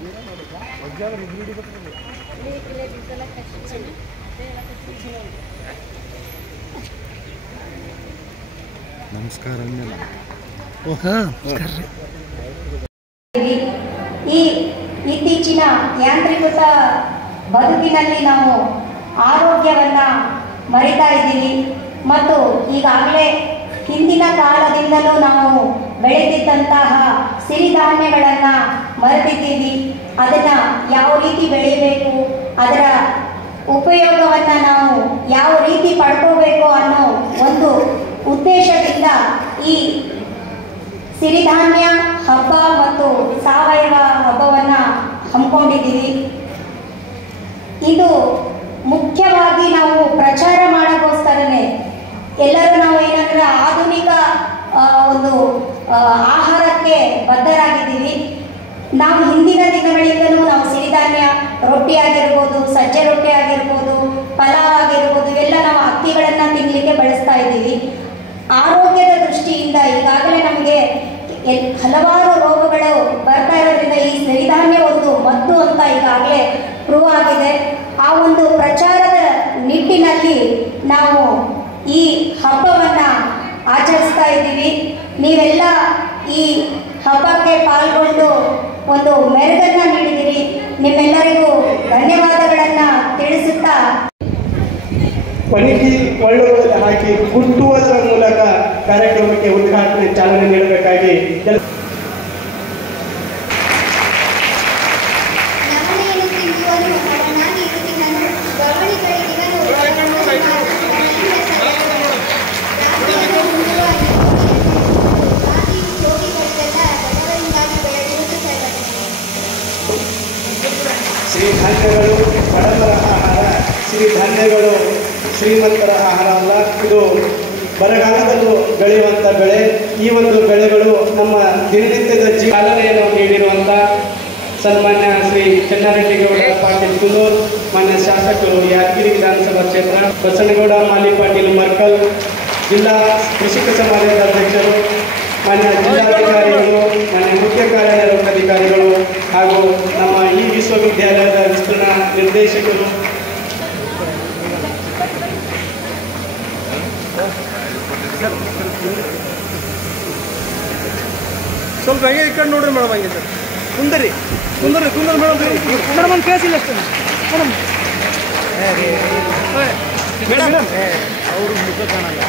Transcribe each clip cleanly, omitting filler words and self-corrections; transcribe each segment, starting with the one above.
ನಮಸ್ಕಾರ. ಈ ಇತ್ತೀಚಿನ ಯಾಂತ್ರೀಕೃತ ಬದುಕಿನಲ್ಲಿ ನಾವು ಆರೋಗ್ಯವನ್ನು ಮರಿತಾ ಇದ್ದೀವಿ ಮತ್ತು ಈಗಾಗಲೇ ಹಿಂದಿನ ಕಾಲದಿಂದಲೂ ನಾವು ಬೆಳೆದಿದ್ದಂತಹ ಸಿರಿಧಾನ್ಯಗಳನ್ನು ಮರೆತಿದ್ದೀವಿ. ಅದನ್ನು ಯಾವ ರೀತಿ ಬೆಳೆಯಬೇಕು, ಅದರ ಉಪಯೋಗವನ್ನು ನಾವು ಯಾವ ರೀತಿ ಪಡ್ಕೋಬೇಕು ಅನ್ನೋ ಒಂದು ಉದ್ದೇಶದಿಂದ ಈ ಸಿರಿಧಾನ್ಯ ಹಬ್ಬ ಮತ್ತು ಸಾವಯವ ಹಬ್ಬವನ್ನು ಹಮ್ಮಿಕೊಂಡಿದ್ದೀವಿ. ಇದು ಮುಖ್ಯವಾಗಿ ನಾವು ಪ್ರಚಾರ ಮಾಡೋಕ್ಕೋಸ್ಕರನೇ ಎಲ್ಲರೂ ನಾವು ಏನಂದ್ರೆ ಆಧುನಿಕ ಒಂದು ಆಹಾರಕ್ಕೆ ಬದ್ಧರಾಗಿದ್ದೀವಿ. ನಾವು ಹಿಂದಿನ ದಿನಗಳಿಂದಲೂ ನಾವು ಸಿರಿಧಾನ್ಯ ರೊಟ್ಟಿ ಆಗಿರ್ಬೋದು, ಸಜ್ಜೆ ರೊಟ್ಟಿ ಆಗಿರ್ಬೋದು, ಪಲಾವ್ ಆಗಿರ್ಬೋದು, ಇವೆಲ್ಲ ನಾವು ಅಕ್ಕಿಗಳನ್ನು ತಿನ್ನಲಿಕ್ಕೆ ಬಳಸ್ತಾ ಇದ್ದೀವಿ. ಆರೋಗ್ಯದ ದೃಷ್ಟಿಯಿಂದ ಈಗಾಗಲೇ ನಮಗೆ ಹಲವಾರು ರೋಗಗಳು ಬರ್ತಾ ಇರೋದ್ರಿಂದ ಈ ಸಿರಿಧಾನ್ಯ ಒಂದು ಮದ್ದು ಅಂತ ಈಗಾಗಲೇ ಪ್ರೂವ್ ಆಗಿದೆ. ಆ ಒಂದು ಪ್ರಚಾರದ ನಿಟ್ಟಿನಲ್ಲಿ ನಾವು ಈ ಹಬ್ಬವನ್ನು ಆಚರಿಸ್ತಾ ಇದ್ದೀವಿ. ನೀವೆಲ್ಲ ಈ ಹಬ್ಬಕ್ಕೆ ಪಾಲ್ಗೊಂಡು ಒಂದು ಮೆರುಗನ್ನು ನೀಡಿದಿರಿ. ನಿಮ್ಮೆಲ್ಲರಿಗೂ ಧನ್ಯವಾದಗಳನ್ನು ತಿಳಿಸುತ್ತಾ ಪಣಿಕಿ ಒಳ್ಳೆಗಳಲ್ಲಿ ಹಾಕಿ ಕುಟ್ಟುವುದರ ಮೂಲಕ ಕಾರ್ಯಕ್ರಮಕ್ಕೆ ಉದ್ಘಾಟನೆ ಚಾಲನೆ ನೀಡಬೇಕಾಗಿ ಸಿರಿಧಾನ್ಯಗಳು ಬಡವರ ಆಹಾರ, ಸಿರಿಧಾನ್ಯಗಳು ಶ್ರೀಮಂತರ ಆಹಾರ ಅಲ್ಲ. ಇದು ಬರಗಾಲದಲ್ಲೂ ಬೆಳೆಯುವಂಥ ಬೆಳೆ. ಈ ಒಂದು ಬೆಳೆಗಳು ನಮ್ಮ ದಿನನಿತ್ಯದ ಚಾಲನೆಯನ್ನು ನೀಡಿರುವಂಥ ಸನ್ಮಾನ್ಯ ಶ್ರೀ ಚೆನ್ನಾರೆಡ್ಡಿಗೌಡ ಪಾಟೀಲ್ ಕುಲ್ಲೂರ್, ಮಾನ್ಯ ಶಾಸಕರು ಯಾದಗಿರಿ ವಿಧಾನಸಭಾ ಕ್ಷೇತ್ರ, ಬಸನಗೌಡ ಮಾಲಿ ಪಾಟೀಲ್ ಮರ್ಕಲ್, ಜಿಲ್ಲಾ ಕೃಷಿಕ ಸಮಾಜದ ಅಧ್ಯಕ್ಷರು, ಮಾನ್ಯ ಜಿಲ್ಲಾಧಿಕಾರಿಗಳು, ಮಾನ್ಯ ಮುಖ್ಯ ಕಾರ್ಯನಿರ್ವಹಣಾಧಿಕಾರಿಗಳು ಹಾಗೂ ನಮ್ಮ ಈ ವಿಶ್ವವಿದ್ಯಾಲಯದ ವಿಸ್ತೃತ ನಿರ್ದೇಶಕರು, ಸ್ವಲ್ಪ ಹಂಗೆ ಈ ಕಡೆ ನೋಡ್ರಿ ಮೇಡಮ್. ಹಂಗೆ ಸರ್ ಕುಂದರಿ ಮೇಡಮ್ ಒಂದು ಕೇಸ್ ಇಲ್ಲ ಅಷ್ಟೇ ಮೇಡಮ್. ಅವರು ಮುಖ ಕಾಣಲ್ಲ.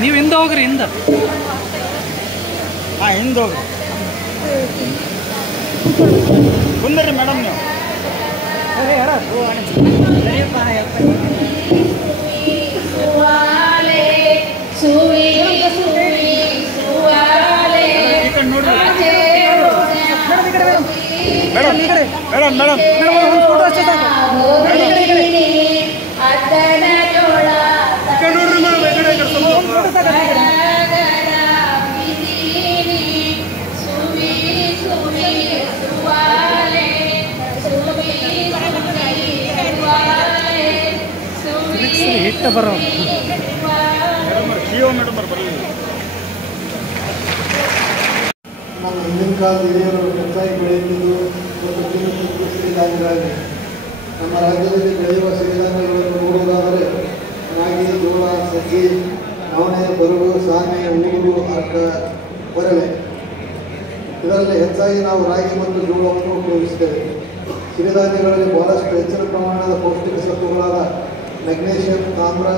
ನೀವು ಹಿಂದೆ ಹೋಗ್ರಿ. ಹಿಂದೆ ಹೋಗ್ರಿ ಕುಂದರಿ ಮೇಡಮ್. ನೀವು ಮೇಡಮ್ ಒಂದು ಫೋಟೋ ಅಷ್ಟೇ ಸಾಕು. ನೋಡ್ರಿ ಮೇಡಮ್, ಫೋಟೋ ಸಾಕು. ಹಿಟ್ಟ ಬರೋ ಮೇಡಮ್ ಬರಲಿಲ್ಲ. ನಮ್ಮ ಹಿಂದಿನ ಕಾಲದ ಹಿರಿಯರು ಹೆಚ್ಚಾಗಿ ಬೆಳೆಯುತ್ತಿದ್ದು ಮತ್ತು ತಿನ್ನುತ್ತಿದ್ದು ಸಿರಿಧಾನ್ಯಗಳಾಗಿವೆ. ನಮ್ಮ ರಾಜ್ಯದಲ್ಲಿ ಬೆಳೆಯುವ ಸಿರಿಧಾನ್ಯಗಳನ್ನು ನೋಡುವುದಾದರೆ ರಾಗಿ, ಜೋಳ, ಸಜ್ಜೆ, ನವಣೆ, ಬರುಗು, ಸಾಮೆ, ಊರು, ಅರ್ಕ, ಕೊರಲೆ. ಇದರಲ್ಲಿ ಹೆಚ್ಚಾಗಿ ನಾವು ರಾಗಿ ಮತ್ತು ಜೋಳವನ್ನು ಉಪಯೋಗಿಸುತ್ತೇವೆ. ಸಿರಿಧಾನ್ಯಗಳಲ್ಲಿ ಬಹಳಷ್ಟು ಹೆಚ್ಚಿನ ಪ್ರಮಾಣದ ಪೌಷ್ಟಿಕ ಸತ್ವಗಳಾದ ಮೆಗ್ನೀಷಿಯಂ, ತಾಮ್ರ,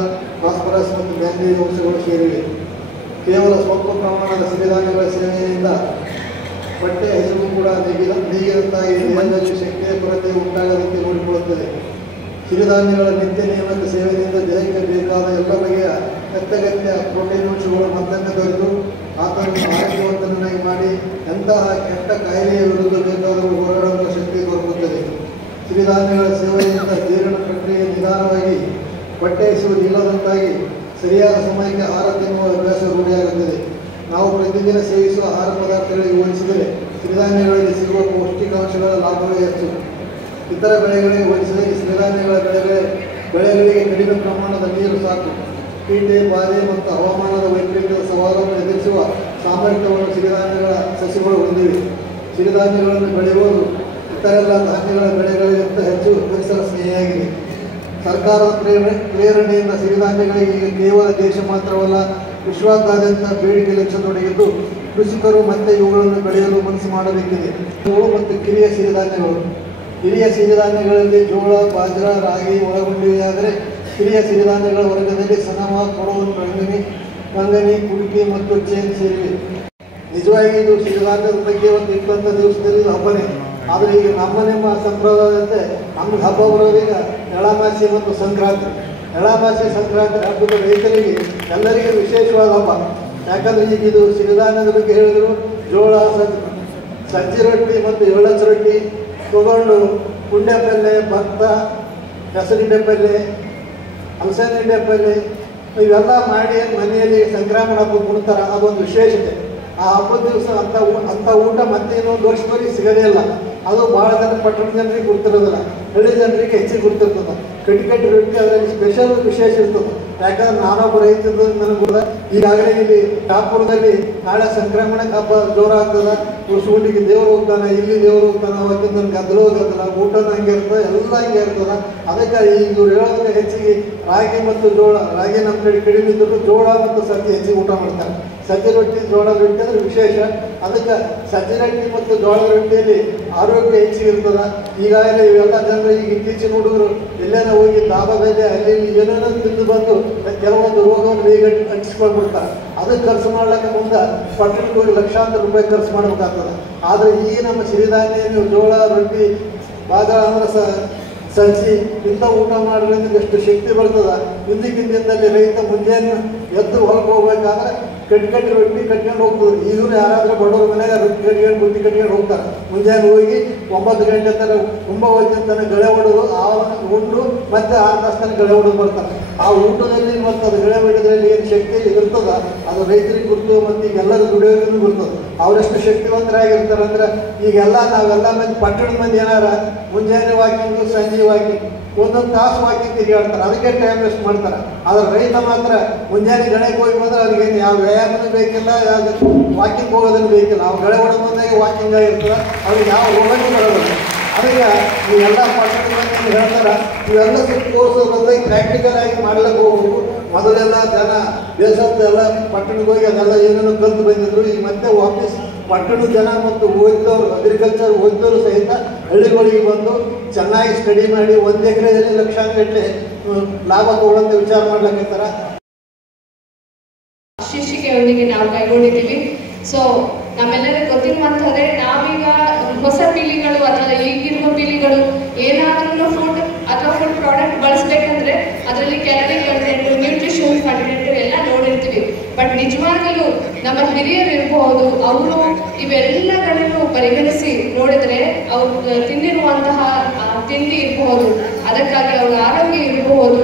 ಫಾಸ್ಫರಸ್ ಮತ್ತು ಮ್ಯಾಂಗನೀಸ್ ಅಂಶಗಳು ಸೇರಿವೆ. ಕೇವಲ ಸ್ವಲ್ಪ ಪ್ರಮಾಣದ ಸಿರಿಧಾನ್ಯಗಳ ಸೇವನೆಯಿಂದ ಹೊಟ್ಟೆ ಹಸಿವು ಕೂಡ ನೀಗಿದಂತಾಗಿ ದೇಹದಲ್ಲಿ ಶಕ್ತಿಯ ಕೊರತೆ ಉಂಟಾಗದಂತೆ ನೋಡಿಕೊಳ್ಳುತ್ತದೆ. ಸಿರಿಧಾನ್ಯಗಳ ನಿತ್ಯ ನಿಯಮಿತ ಸೇವನೆಯಿಂದ ದೇಹಕ್ಕೆ ಬೇಕಾದ ಎಲ್ಲ ಬಗೆಯ ಅತ್ಯಗತ್ಯ ಪ್ರೋಟೀನ್ ಅಂಶಗಳು ಮತ್ತೊಮ್ಮೆ ದೊರೆತು ಆತನನ್ನು ಆರೋಗ್ಯವಂತನಾಗಿ ಮಾಡಿ ಎಂತಹ ಕೆಟ್ಟ ಕಾಯಿಲೆಯ ವಿರುದ್ಧ ಬೇಕಾದರೂ ಹೋರಾಡುವ ಶಕ್ತಿ ದೊರಕುತ್ತದೆ. ಸಿರಿಧಾನ್ಯಗಳ ಸೇವನೆಯಿಂದ ಜೀರ್ಣ ಪ್ರಕ್ರಿಯೆ ನಿಧಾನವಾಗಿ ಹೊಟ್ಟೆ ಹಸಿವು ನಿಲ್ಲದಂತಾಗಿ ಸರಿಯಾದ ಸಮಯಕ್ಕೆ ಆಹಾರ ತಿನ್ನುವ ಅಭ್ಯಾಸ ರೂಢಿಯಾಗುತ್ತದೆ. ನಾವು ಪ್ರತಿದಿನ ಸೇವಿಸುವ ಆಹಾರ ಪದಾರ್ಥಗಳಿಗೆ ಹೋಲಿಸಿದರೆ ಸಿರಿಧಾನ್ಯಗಳಲ್ಲಿ ಸಿಗುವ ಪೌಷ್ಟಿಕಾಂಶಗಳ ಲಾಭವೇ ಹೆಚ್ಚು. ಇತರ ಬೆಳೆಗಳಿಗೆ ಹೋಲಿಸಿದರೆ ಸಿರಿಧಾನ್ಯಗಳ ಬೆಳೆಗಳಿಗೆ ಕಡಿಮೆ ಪ್ರಮಾಣದ ನೀರು ಸಾಕು. ಕೀಟೆ, ಬಾಧೆ ಮತ್ತು ಹವಾಮಾನದ ವೈಪರೀತ್ಯದ ಸವಾಲನ್ನು ಎದುರಿಸುವ ಸಾಮರ್ಥ್ಯವನ್ನು ಸಿರಿಧಾನ್ಯಗಳ ಸಸಿಗಳು ಹೊಂದಿವೆ. ಸಿರಿಧಾನ್ಯಗಳನ್ನು ಬೆಳೆಯುವುದು ಇತರೆಲ್ಲ ಧಾನ್ಯಗಳ ಬೆಳೆಗಳಿಗಿಂತ ಹೆಚ್ಚು ಪರಿಸರ ಸ್ನೇಹಿಯಾಗಿದೆ. ಸರ್ಕಾರದ ಪ್ರೇರಣೆಯಿಂದ ಸಿರಿಧಾನ್ಯಗಳಿಗೆ ಈಗ ಕೇವಲ ದೇಶ ಮಾತ್ರವಲ್ಲ, ವಿಶ್ವಾದ್ಯಂತ ಬೇಡಿಕೆ ಹೆಚ್ಚತೊಡಗಿದ್ದು ಕೃಷಿಕರು ಮತ್ತೆ ಇವುಗಳನ್ನು ಬೆಳೆಯಲು ಮನಸ್ಸು ಮಾಡಬೇಕಿದೆ. ಇವು ಮತ್ತು ಕಿರಿಯ ಸಿರಿಧಾನ್ಯಗಳು. ಹಿರಿಯ ಸಿರಿಧಾನ್ಯಗಳಲ್ಲಿ ಜೋಳ, ಬಾಜ್ರಾ, ರಾಗಿ ಒಳಗೊಂಡಿವೆಯಾದರೆ ಕಿರಿಯ ಸಿರಿಧಾನ್ಯಗಳ ವರ್ಗದಲ್ಲಿ ಸನಮ, ಕೊಡವು, ಕಂಗನಿ, ಕುಡುಕಿ ಮತ್ತು ಚೇನ್ ಸೇರಿವೆ. ನಿಜವಾಗಿ ಇದು ಸಿರಿಧಾನ್ಯದ ಬಗ್ಗೆ ಒಂದು 20 ದಿವಸದಲ್ಲಿ ಇದು ಹಬ್ಬನೇ. ಆದರೆ ಈಗ ನಮ್ಮ ಸಂಪ್ರದಾಯದಂತೆ ನಮ್ಗೆ ಹಬ್ಬ ಬರೋದೀಗ ಎಳಮಾಸಿ ಮತ್ತು ಸಂಕ್ರಾಂತಿ. ಎಳಮಾಸಿ ಸಂಕ್ರಾಂತಿ ಹಬ್ಬದ ರೈತರಿಗೆ ಎಲ್ಲರಿಗೂ ವಿಶೇಷವಾದ ಹಬ್ಬ. ಯಾಕಂದರೆ ಈಗ ಇದು ಸಿರಿಧಾನ್ಯದ ಬಗ್ಗೆ ಹೇಳಿದ್ರು, ಜೋಳ, ಸಜ್ಜಿ ರೊಟ್ಟಿ ಮತ್ತು ಎಳ್ಳಚ್ಚ ರೊಟ್ಟಿ ತಗೊಂಡು ಪುಂಡೆ ಪಲ್ಲೆ, ಭತ್ತ, ಹೆಸರಿಡ್ಡೆ ಪಲ್ಲೆ, ಹಲಸಂದಿಡ್ಡೆ ಪಲ್ಲೆ ಇವೆಲ್ಲ ಮಾಡಿ ಮನೆಯಲ್ಲಿ ಸಂಕ್ರಮಣ ಹಬ್ಬ ಕುಣ್ತಾರೆ. ಅದೊಂದು ವಿಶೇಷತೆ. ಆ ಹಬ್ಬದ ದಿವಸ ಅಂಥ ಊಟ ಮತ್ತೆ ಇನ್ನೊಂದು ವರ್ಷದವರೆಗೆ ಸಿಗೋದೇ ಇಲ್ಲ. ಅದು ಭಾಳ ಜನ ಪಟ್ಟಣ ಜನರಿಗೆ ಗುರ್ತಿರೋದಿಲ್ಲ, ಹಳ್ಳಿ ಜನರಿಗೆ ಹೆಚ್ಚಿಗೆ ಗುರ್ತಿರ್ತದೆ. ಕಟ್ಟಿ ರೊಟ್ಟಿ ಅದರಲ್ಲಿ ಸ್ಪೆಷಲ್ ವಿಶೇಷ ಇರ್ತದೆ. ಯಾಕಂದ್ರೆ ನಾನೊಬ್ಬ ರೈತದ್ದು ನನಗೆ ಕೂಡ ಈಗಾಗಲೇ ಇಲ್ಲಿ ಶಾಪುರದಲ್ಲಿ ನಾಳೆ ಸಂಕ್ರಮಣಕ್ಕೆ ಹಬ್ಬ ಜೋರಾಗ್ತದೆ. ಸೂಟಿಗೆ ದೇವರು ಹೋಗ್ತಾನೆ, ಇಲ್ಲಿ ದೇವರು ಹೋಗ್ತಾನೆ, ಅವತ್ತಿನ ನನಗೆ ಗದ್ದಲು ಗದ್ದಲ, ಊಟನ ಹಂಗೆ ಇರ್ತದೆ, ಎಲ್ಲ ಹಿಂಗೆ ಇರ್ತದೆ. ಅದಕ್ಕೆ ಈಗ ಇವ್ರು ಹೇಳೋದಕ್ಕೆ ಹೆಚ್ಚಿಗೆ ರಾಗಿ ಮತ್ತು ಜೋಳ, ರಾಗಿ ನಮ್ಮ ಕಡೆ ಕಡಿಮೆ ಇದ್ದರೂ ಜೋಳ ಮತ್ತು ಸಜ್ಜಿ ಹೆಚ್ಚಿಗೆ ಊಟ ಮಾಡ್ತಾರೆ. ಸಜ್ಜೆ ರೊಟ್ಟಿ, ಜೋಳದ ರೊಟ್ಟಿ ಅಂದರೆ ವಿಶೇಷ. ಅದಕ್ಕೆ ಸಜ್ಜೆ ರೊಟ್ಟಿ ಮತ್ತು ಜೋಳದ ರೊಟ್ಟಿಯಲ್ಲಿ ಆರೋಗ್ಯ ಹೆಚ್ಚಿಗೆ ಇರ್ತದೆ. ಈಗಾಗಲೇ ಇವೆಲ್ಲ ಜನರು ಈಗ ಇತ್ತೀಚಿನ ಹುಡುಗರು ಎಲ್ಲೇನೋ ಹೋಗಿ ದಾಬಾದಲ್ಲಿ ಅಲ್ಲಿ ಏನೇನೋ ತಿಂದು ಬಂದು ಕೆಲವೊಂದು ರೋಗವನ್ನು ಬೇಗ ಅಂಟಿಸ್ಕೊಳ್ಬಿಡ್ತಾರೆ. ಅದಕ್ಕೆ ಖರ್ಚು ಮಾಡ್ಲಿಕ್ಕೆ ಮುಂದೆ ಪಟ್ಟಣಕ್ಕೆ ಹೋಗಿ ಲಕ್ಷಾಂತರ ರೂಪಾಯಿ ಖರ್ಚು ಮಾಡಬೇಕಾಗ್ತದೆ. ಆದರೆ ಈ ನಮ್ಮ ಸಿರಿಧಾನ್ಯ ನೀವು ಜೋಳ, ರೊಟ್ಟಿ, ಬಾಜ್ರಾ ಅಂದ್ರೆ ಸಜ್ಜಿ ಇಂಥ ಊಟ ಮಾಡೋದ್ರಿಂದ ಎಷ್ಟು ಶಕ್ತಿ ಬರ್ತದೆ. ಹಿಂದಿನ ದಿನದಲ್ಲಿ ರೈತ ಮುಂಜಾನೆ ಎದ್ದು ಹೊರಗೆ ಹೋಗ್ಬೇಕಾದ್ರೆ ಕಟ್ಟಿ ರೊಟ್ಟಿ ಕಟ್ಕೊಂಡು ಹೋಗ್ತದೆ. ಈಗಲೂ ಯಾರಾದರೂ ಬಡವ್ರ ಮನೆಗೆ ರೊಟ್ಟಿ ಕಟ್ಕೊಂಡು ಬುತ್ತಿ ಕಟ್ಕೊಂಡು ಹೋಗ್ತಾರೆ. ಮುಂಜಾನೆ ಹೋಗಿ 9 ಗಂಟೆ ತನಕ ತುಂಬ ಹೊತ್ತಿನ ತನಕ ಗಳೆ ಹೊಡೆದು ಉಂಡು ಮತ್ತೆ 6 ತಾಸು ತನಕ ಗಳೆ ಹೊಡೆದು ಬರ್ತಾರೆ. ಆ ಊಟದಲ್ಲಿ ಮತ್ತು ಅದು ಗಳೆ ಹೊಡೆದ್ರಲ್ಲಿ ಏನು ಶಕ್ತಿ ಇರ್ತದೆ ಅದು ರೈತರಿಗೆ ಗುರ್ತು ಮತ್ತು ಈಗೆಲ್ಲರೂ ದುಡಿಯೋರಿಗೂ ಗುರ್ತದೆ. ಅವರೆಷ್ಟು ಶಕ್ತಿವಂತರಾಗಿರ್ತಾರೆ ಅಂದರೆ ಈಗೆಲ್ಲ ನಾವೆಲ್ಲ ಮಂದಿ ಪಟ್ಟಣದ ಮಂದಿ ಏನಾರ ಮುಂಜಾನೆ ವಾಕಿಂಗು, ಸಂಜೆ ವಾಕಿಂಗ್, ಒಂದೊಂದು ತಾಸು ವಾಕಿಂಗ್ ತಿರುಗಾಡ್ತಾರೆ. ಅದಕ್ಕೆ ಟೈಮ್ ವೇಸ್ಟ್ ಮಾಡ್ತಾರೆ. ಆದರೆ ರೈತ ಮಾತ್ರ ಮುಂಜಾನೆ ಗಳೆಗೆ ಹೋಗಿ ಬಂದರೆ ಅವ್ರಿಗೆ ಯಾವ ವ್ಯಾಯಾಮನೂ ಬೇಕಿಲ್ಲ, ಯಾವ ವಾಕಿಂಗ್ ಹೋಗೋದನ್ನು ಬೇಕಿಲ್ಲ. ಅವ್ರು ಗಳೆ ಹೊಡೆದ ಬಂದಾಗ ವಾಕಿಂಗ್ ಆಗಿರ್ತದೆ, ಅವ್ರಿಗೆ ಯಾವ ರೋಗನೂ ಬರೋದಿಲ್ಲ. ಅದಕ್ಕೆ ಇವೆಲ್ಲ ಪಟ್ಟಣದ ಮಂದಿ ಹೇಳ್ತಾರೆ, ಇವೆಲ್ಲ ಕೋರ್ಸ್ ಬಂದಾಗ ಪ್ರಾಕ್ಟಿಕಲ್ ಆಗಿ ಮಾಡ್ಲಿಕ್ಕೆ ಹೋಗ್ಬೇಕು. ಮೊದಲೆಲ್ಲ ಜನ ದೇಶದ್ದೆಲ್ಲ ಪಟ್ಟಣಕ್ಕೆ ಹೋಗಿ ಅದೆಲ್ಲ ಏನೇನೋ ಕಲಿತು ಬಂದಿದ್ರು. ಈಗ ಮತ್ತೆ ವಾಪಸ್ ಪಟ್ಟಣದ ಜನ ಮತ್ತು ಓದಿದವರು, ಅಗ್ರಿಕಲ್ಚರ್ ಓದಿದವರು ಸಹಿತ ಹಳ್ಳಿಗಳಿಗೆ ಬಂದು ಚೆನ್ನಾಗಿ ಸ್ಟಡಿ ಮಾಡಿ 1 ಎಕರೆಯಲ್ಲಿ ಲಕ್ಷಾನುಗಟ್ಟಲೆ ಲಾಭ ತಗೊಳ್ಳೋಂಥ ವಿಚಾರ ಮಾಡ್ಲಿಕ್ಕಿರ್ತಾರೆ. ಶೀರ್ಷಿಕೆಯೊಂದಿಗೆ ನಾವು ಕೈಗೊಂಡಿದ್ದೀವಿ. ಸೊ ನಮ್ಮೆಲ್ಲರಿಗೂ ಗೊತ್ತಿರುವಂಥದ್ದೇ, ನಾವೀಗ ಹೊಸ ಪೀಳಿಗೆಗಳು ಅಥವಾ ಈಗಿರುವ ಪೀಳಿಗೆಗಳು ಏನಾದ್ರೂ ಫುಡ್ ಅಥವಾ ಫುಡ್ ಪ್ರಾಡಕ್ಟ್ ಬಳಸಬೇಕಂದ್ರೆ ಅದರಲ್ಲಿ ಕ್ಯಾಲರಿ ಕಂಟೆಂಟ್, ನ್ಯೂಟ್ರಿಷನ್ ಕಂಟೆಂಟ್ ಎಲ್ಲ ನೋಡಿರ್ತೀವಿ. ಬಟ್ ನಿಜವಾಗಲೂ ನಮ್ಮ ಹಿರಿಯರು ಇರಬಹುದು, ಅವರು ಇವೆಲ್ಲಗಳನ್ನು ಪರಿಗಣಿಸಿ ನೋಡಿದ್ರೆ ಅವ್ರು ತಿಂದಿರುವಂತಹ ತಿಂಡಿ ಇರಬಹುದು, ಅದಕ್ಕಾಗಿ ಅವರ ಆರೋಗ್ಯ ಇರಬಹುದು,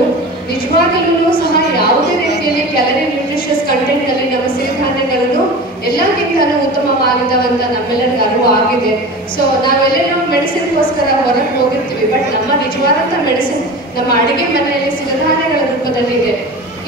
ನಿಜವಾಗಲೂ ಸಹ ಯಾವುದೇ ರೀತಿಯಲ್ಲಿ ಕ್ಯಾಲರಿ ನ್ಯೂಟ್ರಿಷಸ್ ಕಂಟೆಂಟ್ನಲ್ಲಿ ನಮ್ಮ ಸಿರಿಧಾನ್ಯಗಳನ್ನು ಎಲ್ಲಕ್ಕಿಂತಲೂ ಉತ್ತಮವಾಗಿದ್ದಾವಂತ ನಮ್ಮೆಲ್ಲರಿಗೂ ಅರಿವು ಆಗಿದೆ. ಸೊ ನಾವೆಲ್ಲರೂ ಮೆಡಿಸಿನ್ಗೋಸ್ಕರ ಹೊರಗೆ ಹೋಗಿರ್ತೀವಿ, ಬಟ್ ನಮ್ಮ ನಿಜವಾದಂಥ ಮೆಡಿಸಿನ್ ನಮ್ಮ ಅಡುಗೆ ಮನೆಯಲ್ಲಿ ಸಿರಿಧಾನ್ಯಗಳ ರೂಪದಲ್ಲಿ ಇದೆ.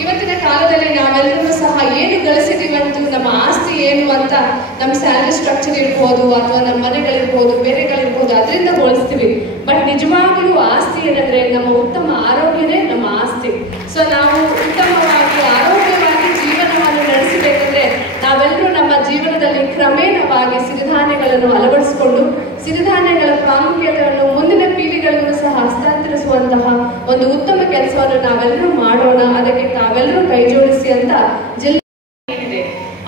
ಇವತ್ತಿನ ಕಾಲದಲ್ಲಿ ನಾವೆಲ್ಲರೂ ಸಹ ಏನು ಗಳಿಸಿದೀವಂತೂ ನಮ್ಮ ಆಸ್ತಿ ಏನು ಅಂತ ನಮ್ಮ ಸ್ಯಾಲರಿ ಸ್ಟ್ರಕ್ಚರ್ ಇರ್ಬೋದು ಅಥವಾ ನಮ್ಮ ಮನೆಗಳಿರ್ಬೋದು, ಬೇರೆಗಳಿರ್ಬೋದು, ಅದರಿಂದ ಹೋಲಿಸ್ತೀವಿ. ಬಟ್ ನಿಜವಾಗಲೂ ಆಸ್ತಿ ಏನಂದ್ರೆ ನಮ್ಮ ಉತ್ತಮ ಆರೋಗ್ಯನೇ ನಮ್ಮ ಆಸ್ತಿ. ಸೊ ನಾವು ಉತ್ತಮವಾಗಿ ಆರೋಗ್ಯವಾಗಿ ಜೀವನವನ್ನು ನಡೆಸಬೇಕಂದ್ರೆ ನಾವೆಲ್ಲರೂ ನಮ್ಮ ಜೀವನದಲ್ಲಿ ಕ್ರಮೇಣವಾಗಿ ಸಿರಿಧಾನ್ಯಗಳನ್ನು ಅಳವಡಿಸಿಕೊಂಡು ಸಿರಿಧಾನ್ಯಗಳ ಪ್ರಾಮುಖ್ಯತೆಯನ್ನು ಮುಂದಿನ ಪೀಳಿಗೆಗಳಿಗೂ ಸಹ ಹಸ್ತಾಂತರಿಸುವಂತಹ ಒಂದು ಉತ್ತಮ ಕೆಲಸವನ್ನು ನಾವೆಲ್ಲರೂ ಮಾಡೋಣ. ಅದಕ್ಕೆ ತಾವೆಲ್ಲರೂ ಕೈ ಜೋಡಿಸಿ ಅಂತ ಜಿಲ್ಲೆ ಏನಿದೆ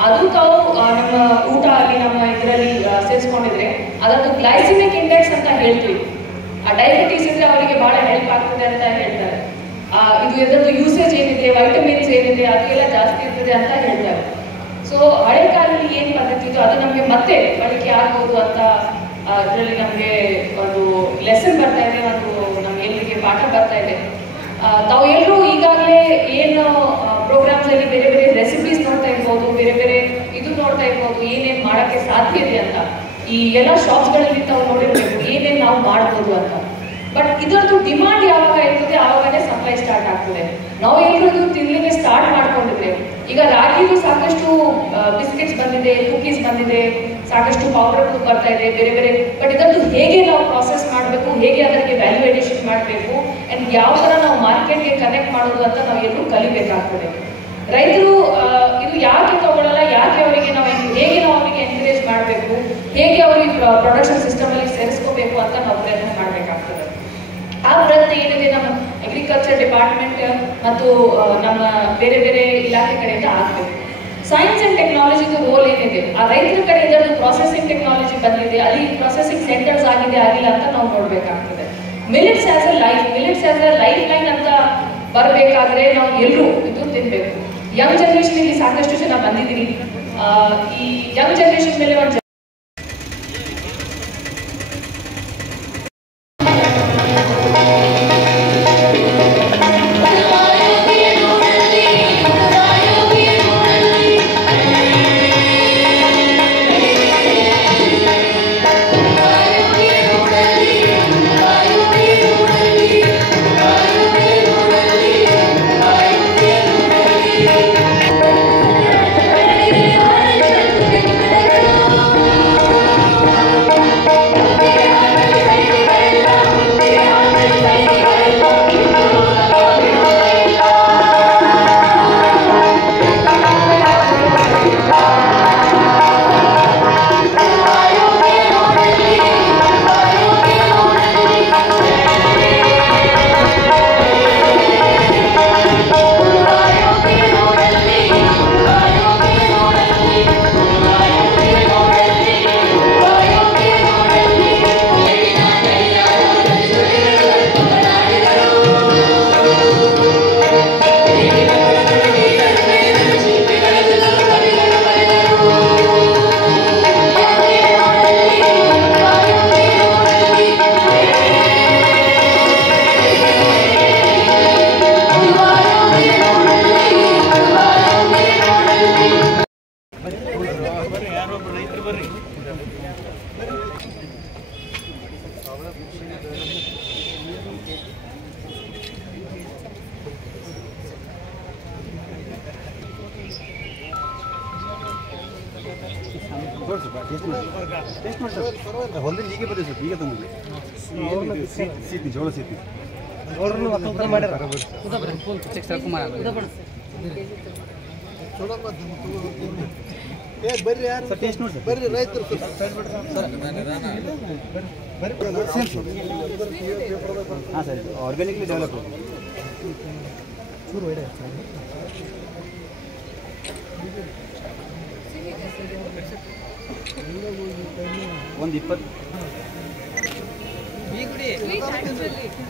ಅದು ತಾವು ನಮ್ಮ ಊಟ ಆಗಿ ನಮ್ಮ ಇದರಲ್ಲಿ ಸೇರಿಸ್ಕೊಂಡಿದ್ರೆ ಅದೊಂದು ಗ್ಲೈಸಿಮಿಕ್ ಇಂಡೆಕ್ಸ್ ಅಂತ ಹೇಳ್ತೀವಿ. ಆ ಡಯಾಬಿಟೀಸ್ ಇದ್ರೆ ಅವರಿಗೆ ಬಹಳ ಹೆಲ್ಪ್ ಆಗ್ತದೆ ಅಂತ ಹೇಳ್ತಾರೆ. ಇದು ಇದರದ್ದು ಯೂಸೇಜ್ ಏನಿದೆ, ವೈಟಮಿನ್ಸ್ ಏನಿದೆ ಅದು ಎಲ್ಲ ಜಾಸ್ತಿ ಇರ್ತದೆ ಅಂತ ಹೇಳ್ತಾರೆ. ಸೊ ಹಳೆ ಕಾಲದಲ್ಲಿ ಏನು ಪದ್ಧತಿ ಇತ್ತು ಅದು ನಮಗೆ ಮತ್ತೆ ಬಳಕೆ ಆಗ್ಬೋದು ಅಂತ ಅದರಲ್ಲಿ ನಮಗೆ ಒಂದು ಲೆಸನ್ ಬರ್ತಾ ಇದೆ, ಒಂದು ನಮ್ಗೆ ಎಲ್ಲರಿಗೆ ಪಾಠ ಬರ್ತಾ ಇದೆ. ತಾವು ಎಲ್ಲರೂ ಈಗಾಗಲೇ ಏನು ಪ್ರೋಗ್ರಾಮ್ಸಲ್ಲಿ ಬೇರೆ ಬೇರೆ ರೆಸಿಪೀಸ್ ನೋಡ್ತಾ ಇರ್ಬೋದು, ಬೇರೆ ಬೇರೆ ಇದು ನೋಡ್ತಾ ಇರ್ಬೋದು, ಏನೇನು ಮಾಡೋಕ್ಕೆ ಸಾಧ್ಯ ಇದೆ ಅಂತ. ಈ ಎಲ್ಲ ಶಾಪ್ಸ್ಗಳಲ್ಲಿ ತಾವು ನೋಡಿರ್ಬೇಕು ಏನೇನು ನಾವು ಮಾಡ್ಬೋದು ಅಂತ. ಬಟ್ ಇದರದ್ದು ಡಿಮಾಂಡ್ ಯಾವಾಗ ಇರ್ತದೆ ಆವಾಗನೇ ಸಪ್ಲೈ ಸ್ಟಾರ್ಟ್ ಆಗ್ತದೆ. ನಾವು ಎಲ್ಲರೂ ತಿನ್ನಲಿಕ್ಕೆ ಸ್ಟಾರ್ಟ್ ಮಾಡ್ಕೊಂಡಿದ್ರೆ ಈಗ ರಾಗಿಗೂ ಸಾಕಷ್ಟು ಬಿಸ್ಕೆಟ್ಸ್ ಬಂದಿದೆ, ಕುಕೀಸ್ ಬಂದಿದೆ, ಸಾಕಷ್ಟು ಪೌಡರ್ ಬರ್ತಾ ಇದೆ ಬೇರೆ ಬೇರೆ. ಬಟ್ ಇದನ್ನು ಹೇಗೆ ನಾವು ಪ್ರಾಸೆಸ್ ಮಾಡಬೇಕು, ಹೇಗೆ ಅದಕ್ಕೆ ವ್ಯಾಲ್ಯೂ ಎಡಿಷನ್ ಮಾಡಬೇಕು ಅಂಡ್ ಯಾವ ತರ ನಾವು ಮಾರ್ಕೆಟ್ಗೆ ಕನೆಕ್ಟ್ ಮಾಡೋದು ಅಂತ ನಾವು ಎಲ್ಲರೂ ಕಲಿಬೇಕಾಗ್ತದೆ. ರೈತರು ಇದು ಯಾಕೆ ತಗೊಳ್ಳಲ್ಲ, ಯಾಕೆ ಅವರಿಗೆ ನಾವು ಹೇಗೆ ನಾವು ಅವರಿಗೆ ಎನ್ಕರೇಜ್ ಮಾಡಬೇಕು, ಹೇಗೆ ಅವರಿಗೆ ಪ್ರೊಡಕ್ಷನ್ ಸಿಸ್ಟಮ್ ಅಲ್ಲಿ ಸೇರಿಸ್ಕೋಬೇಕು ಅಂತ ನಾವು ಪ್ರಯತ್ನ ಮಾಡಬೇಕಾಗ್ತದೆ. ಆ ಪ್ರಯತ್ನ ಏನಿದೆ ನಮ್ಮ ಅಗ್ರಿಕಲ್ಚರ್ ಡಿಪಾರ್ಟ್ಮೆಂಟ್ ಮತ್ತು ನಮ್ಮ ಬೇರೆ ಬೇರೆ ಇಲಾಖೆ ಕಡೆಯಿಂದ ಆಗಬೇಕು. ಸೈನ್ಸ್ ಅಂಡ್ ಟೆಕ್ನಾಲಜಿದು ರೋಲ್ ಏನಿದೆ, ಆ ರೈತರ ಕಡೆ ಇದನ್ನು ಪ್ರಾಸೆಸಿಂಗ್ ಟೆಕ್ನಾಲಜಿ ಬಂದಿದೆ, ಅಲ್ಲಿ ಪ್ರಾಸೆಸಿಂಗ್ ಸೆಂಟರ್ಸ್ ಆಗಿದೆ ಆಗಿಲ್ಲ ಅಂತ ನಾವು ನೋಡ್ಬೇಕಾಗ್ತದೆ. Millets as a lifeline ಅಂತ ಬರಬೇಕಾದ್ರೆ ನಾವು ಎಲ್ಲರೂ ಇದು ತಿನ್ಬೇಕು. ಯಂಗ್ ಜನರೇಷನ್ ಇಲ್ಲಿ ಸಾಕಷ್ಟು ಜನ ಬಂದಿದ್ದೀರಿ. ಈ ಯಂಗ್ ಜನರೇಷನ್ ಮೇಲೆ ಒಂದು ಹೊಲದಲ್ಲಿ ಹೀಗೆ ಬರೀ ಸರ್, ಈಗ ತಂದಿದೆ ಸೀತಿ ಜೋಳ ಸೀತಿ ಬರ್ರಿ ಯಾರು ಟೇಸ್ಟ್ ನೋಡಿ ಸರ್, ಬರ್ರಿ ರೈತರು ಹಾಂ ಸರ್, ಆರ್ಗ್ಯಾನಿಕ್ಲಿ ಡೆವಲಪ್ ಒಂದು 20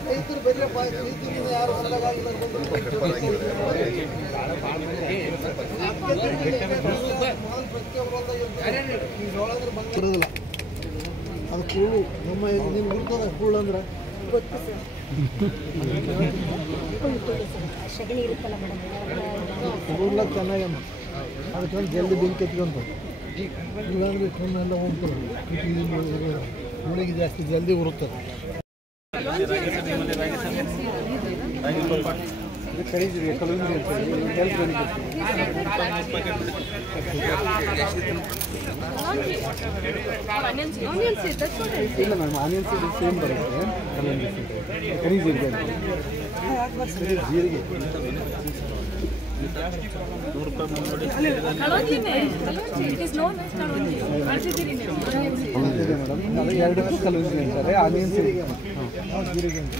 ರೈತರು ಬರ್ರಪ್ಪ, ಯಾರು ಹೊಲದಾಗಿಲ್ಲ ಬರೋದಿಲ್ಲ. ಅದು ಕೂಳು ನಮ್ಮ ನಿಮ್ಗೆ ಇರ್ತದ ಕೂಳು ಅಂದ್ರೆ ಕೂಡ್ಲಾಗ ಚೆನ್ನಾಗಮ್ಮ, ಅದಕ್ಕೆ ಜಲ್ದಿ ಬೆಂಕಿ ಎತ್ಕೊಂತ ಇಲ್ಲಾಂದ್ರೆ ಕಣ್ಣೆಲ್ಲ ಹೋಗ್ತದೆ, ಹುಳಿಗೆ ಜಾಸ್ತಿ ಜಲ್ದಿ ಉರುತ್ತದೆ. ಇಲ್ಲ ಮೇಡಮ್, ಆನಿಯನ್ ಸೀಡ್ ಸೇಮ್ ಬರುತ್ತೆ, ಕಲ್ಲಂಗಡಿ ಸೀಡ್ ಕರಿ ಜೀರಿಗೆ ಅಂತ ಜೀರಿಗೆ ಮೇಡಮ್. ಅದು ಎರಡಕ್ಕೂ ಕಲಂಜಿ ಅಂತಾರೆ, ಆನಿಯನ್ ಸೀರಿಗೆ ಜೀರಿಗೆ ಅಂತ.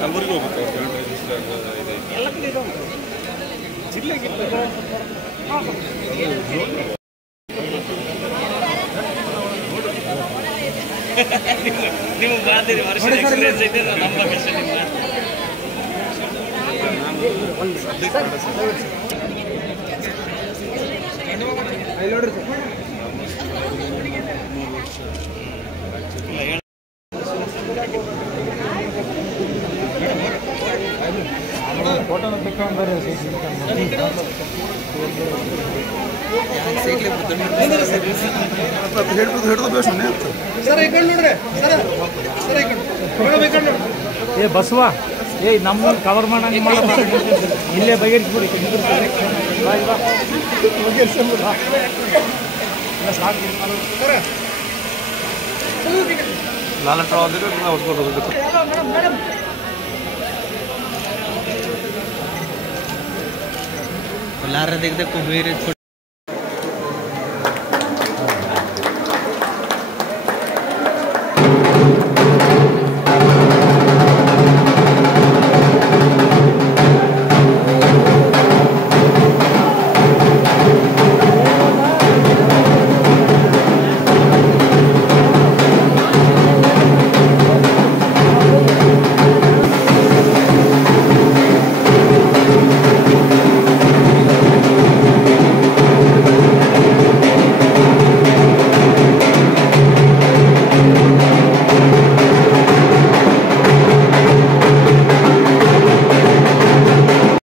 ಕಲಬುರಗಿ ಹೋಗ್ಬೇಕು ಜಿಲ್ಲೆಗೆ ನೀವು ಬಾದಿರಿ ವರ್ಷ ಎಕ್ಸ್ಪೀರಿಯನ್ಸ್ ಇದೆ ನಮ್ಮ ಇಲ್ಲಿ ನೋಡ್ರಿ ಸರ್. ಫೋಟೋನ ತೆಕ್ಕೊಂಡ್ಬರ್ರಿ ಸರ್ ಈ ಕಡೆ ನೋಡ್ರಿ ಸರ್ ಈ ಕಡೆ ಮೇಡಮ್ ಈ ಕಡೆ ನೋಡ್ರಿ. ಏ ಬಸವ ಏ ನಮ್ಮ ಕವರ್ ಮಾಡಂಗೆ ಮಾಡಪ್ಪ ಇಲ್ಲೇ ಬಗೆಹರಿಸ್ಬಿಡಿ लारा देख दे को मेरे